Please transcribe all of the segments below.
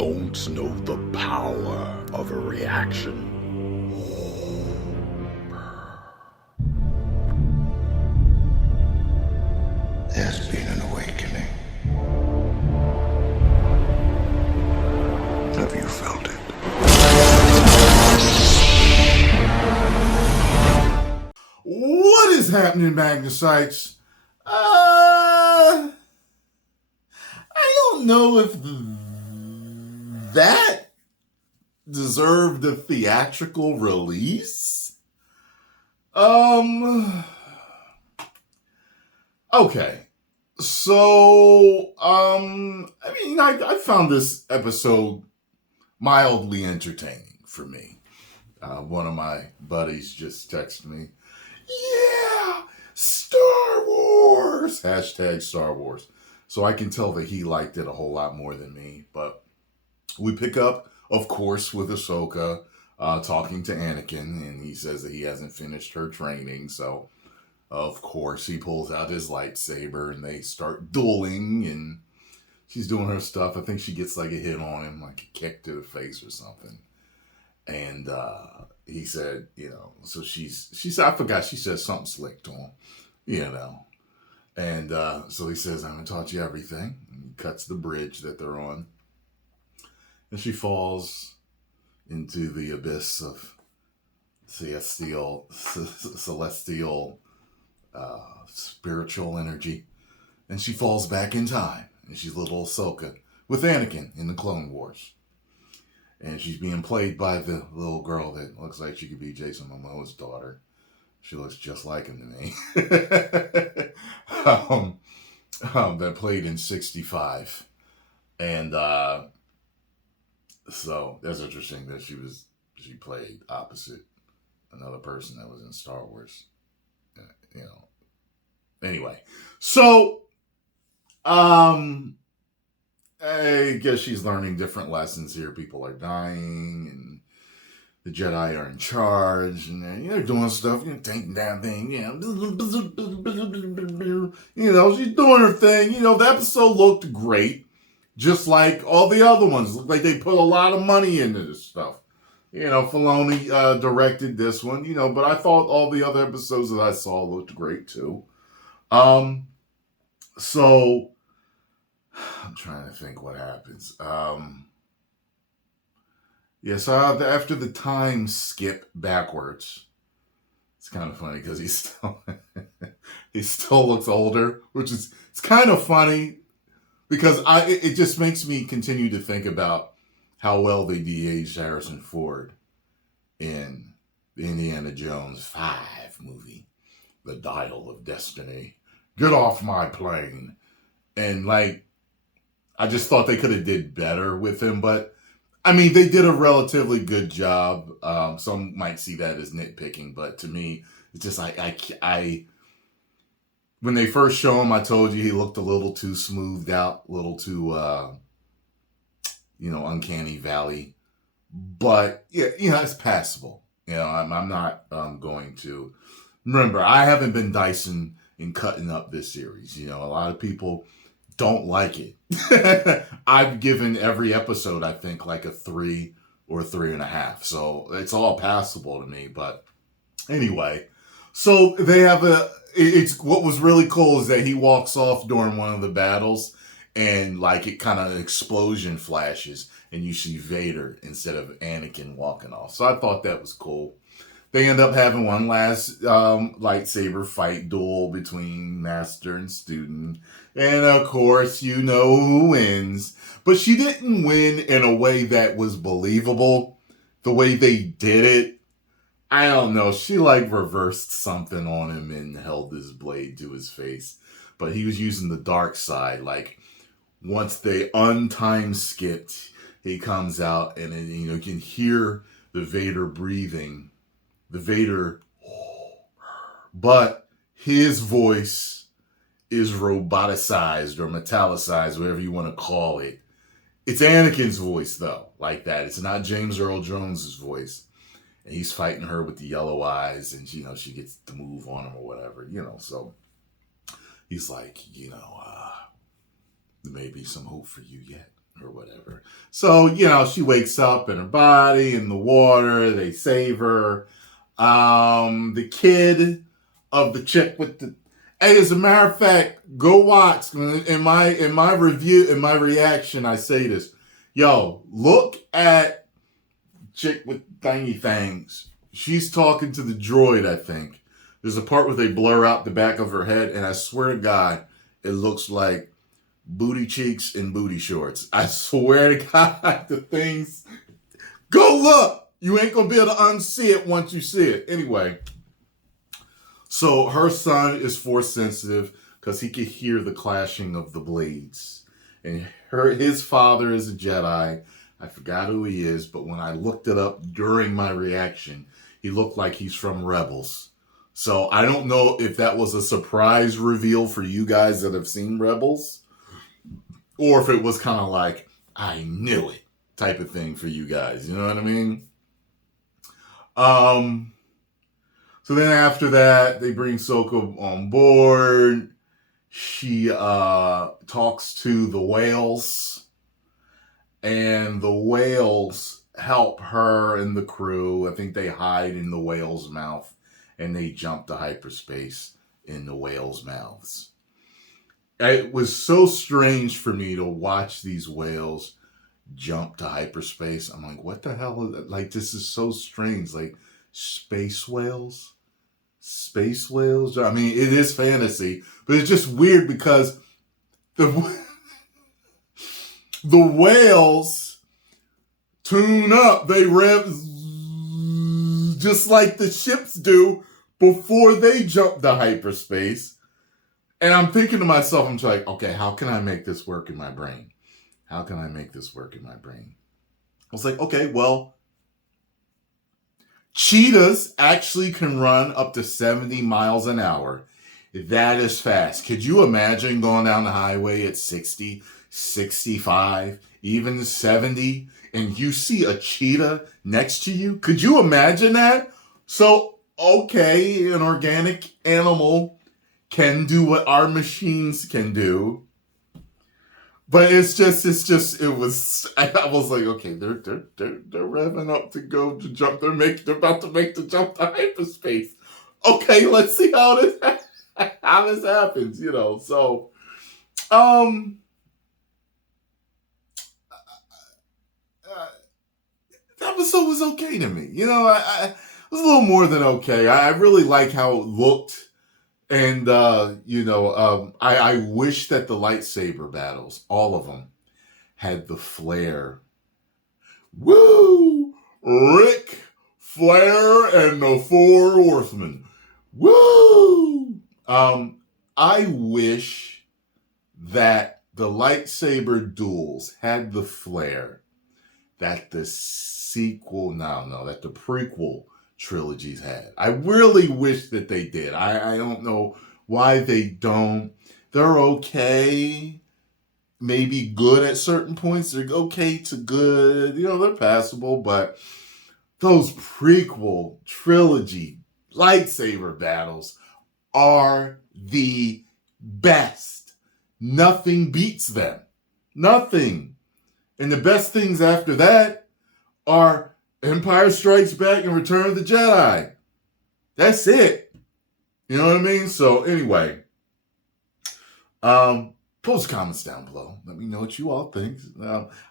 don't know the power of a reaction. There's been an awakening. Have you felt it? What is happening, Magnusites? I don't know if that deserved a theatrical release. Okay. So, I found this episode mildly entertaining for me. One of my buddies just texted me, "Yeah, Star Wars!" Hashtag Star Wars. So I can tell that he liked it a whole lot more than me. But we pick up, of course, with Ahsoka talking to Anakin, and he says that he hasn't finished her training. So, of course, he pulls out his lightsaber, and they start dueling, and she's doing her stuff. I think she gets like a hit on him, like a kick to the face or something. And he said, so she said, I forgot, she said something slick to him, And so he says, "I'm going to taught you everything." And he cuts the bridge that they're on. And she falls into the abyss of celestial, spiritual energy. And she falls back in time. And she's little Ahsoka with Anakin in the Clone Wars. And she's being played by the little girl that looks like she could be Jason Momoa's daughter. She looks just like him to me. That played in 65. And so that's interesting that she played opposite another person that was in Star Wars. Anyway, so I guess she's learning different lessons here. People are dying, and the Jedi are in charge, and they're doing stuff, taking down things, she's doing her thing. The episode looked great, just like all the other ones. Looked like they put a lot of money into this stuff. Filoni directed this one, but I thought all the other episodes that I saw looked great too. So I'm trying to think what happens. So after the time skip backwards, it's kind of funny because he still looks older, which is it's kind of funny because it just makes me continue to think about how well they de-aged Harrison Ford in the Indiana Jones 5 movie, The Dial of Destiny. Get off my plane. And I just thought they could have did better with him, but they did a relatively good job. Some might see that as nitpicking, but to me, it's just I when they first show him, I told you he looked a little too smoothed out, a little too, uncanny valley. But it's passable. I'm not going to. Remember, I haven't been dicing and cutting up this series. A lot of people don't like it. I've given every episode, I think, like a 3 or 3.5. So it's all passable to me. But anyway, so they have it's what was really cool is that he walks off during one of the battles and it kind of explosion flashes and you see Vader instead of Anakin walking off. So I thought that was cool. They end up having one last lightsaber fight duel between master and student. And of course, who wins. But she didn't win in a way that was believable. The way they did it, I don't know. She reversed something on him and held his blade to his face. But he was using the dark side. Once they untime skipped, he comes out and then, you can hear the Vader breathing. The Vader, but his voice is roboticized or metallicized, whatever you want to call it. It's Anakin's voice, though, like that. It's not James Earl Jones's voice. And he's fighting her with the yellow eyes, and, she gets to move on him or whatever, So he's like, there may be some hope for you yet. or whatever. So, she wakes up in her body, in the water, they save her. The kid of the chick with the... Hey, as a matter of fact, go watch. In my review, in my reaction, I say this. Yo, look at chick with thingy things. She's talking to the droid, I think. There's a part where they blur out the back of her head, and I swear to God, it looks like booty cheeks and booty shorts. I swear to God, the things... Go look! You ain't gonna be able to unsee it once you see it. Anyway, so her son is force sensitive because he could hear the clashing of the blades. And his father is a Jedi. I forgot who he is, but when I looked it up during my reaction, he looked like he's from Rebels. So I don't know if that was a surprise reveal for you guys that have seen Rebels, or if it was kind of like, I knew it type of thing for you guys. You know what I mean? So then after that, they bring Ahsoka on board. She talks to the whales, and the whales help her and the crew. I think they hide in the whale's mouth, and they jump to hyperspace in the whales' mouths. It was so strange for me to watch these whales jump to hyperspace. I'm like, what the hell is that? Like, this is so strange. Like, space whales? Space whales? I mean, it is fantasy, but it's just weird because the whales tune up. They rev just like the ships do before they jump to hyperspace. And I'm thinking to myself, I'm just like, okay, how can I make this work in my brain? How can I make this work in my brain? I was like, okay, well, cheetahs actually can run up to 70 miles an hour. That is fast. Could you imagine going down the highway at 60, 65, even 70, and you see a cheetah next to you? Could you imagine that? So, okay, an organic animal can do what our machines can do. But it was, I was like, okay, they're revving up to go to jump. They're about to make the jump to hyperspace. Okay, let's see how this happens, So, the episode was okay to me. It was a little more than okay. I really like how it looked. And, I wish that the lightsaber battles, all of them, had the flair. Woo! Rick Flair and the Four Horsemen. Woo! I wish that the lightsaber duels had the flair that the that the prequel trilogies had. I really wish that they did. I don't know why they don't. They're okay. Maybe good at certain points. They're okay to good. They're passable. But those prequel trilogy lightsaber battles are the best. Nothing beats them. Nothing. And the best things after that are Empire Strikes Back and Return of the Jedi. That's it. You know what I mean? So anyway, post comments down below. Let me know what you all think.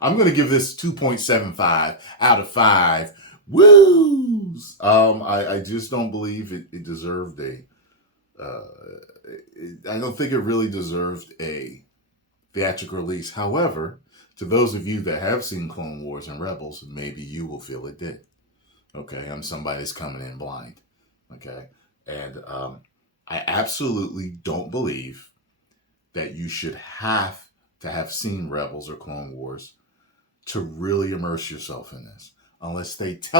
I'm going to give this 2.75 out of 5. Woos! I just don't believe it deserved I don't think it really deserved a theatrical release. However, to those of you that have seen Clone Wars and Rebels, maybe you will feel it did. Okay, I'm somebody that's coming in blind. Okay, and I absolutely don't believe that you should have to have seen Rebels or Clone Wars to really immerse yourself in this, unless it's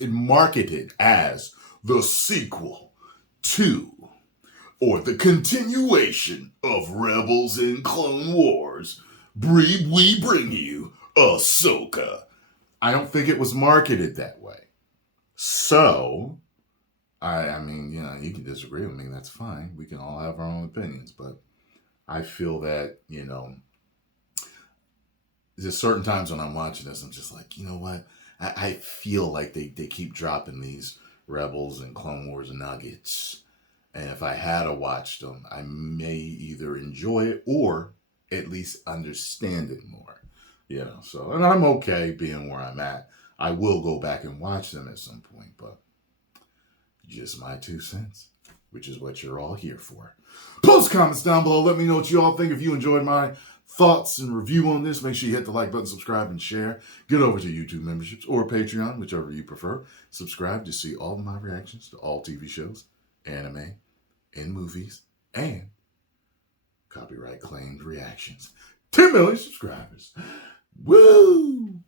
marketed as the sequel to or the continuation of Rebels and Clone Wars. We bring you Ahsoka. I don't think it was marketed that way. So, I mean, you can disagree with me. That's fine. We can all have our own opinions. But I feel that, there's certain times when I'm watching this, I'm just like, you know what? I feel like they keep dropping these Rebels and Clone Wars nuggets. And if I had to watch them, I may either enjoy it or at least understand it more. So, and I'm okay being where I'm at. I will go back and watch them at some point, but just my 2 cents, which is what you're all here for. Post comments down below. Let me know what you all think. If you enjoyed my thoughts and review on this, make sure you hit the like button, subscribe, and share. Get over to YouTube memberships or Patreon, whichever you prefer. Subscribe to see all of my reactions to all TV shows, anime, and movies, and copyright claimed reactions. 10 million subscribers. Woo!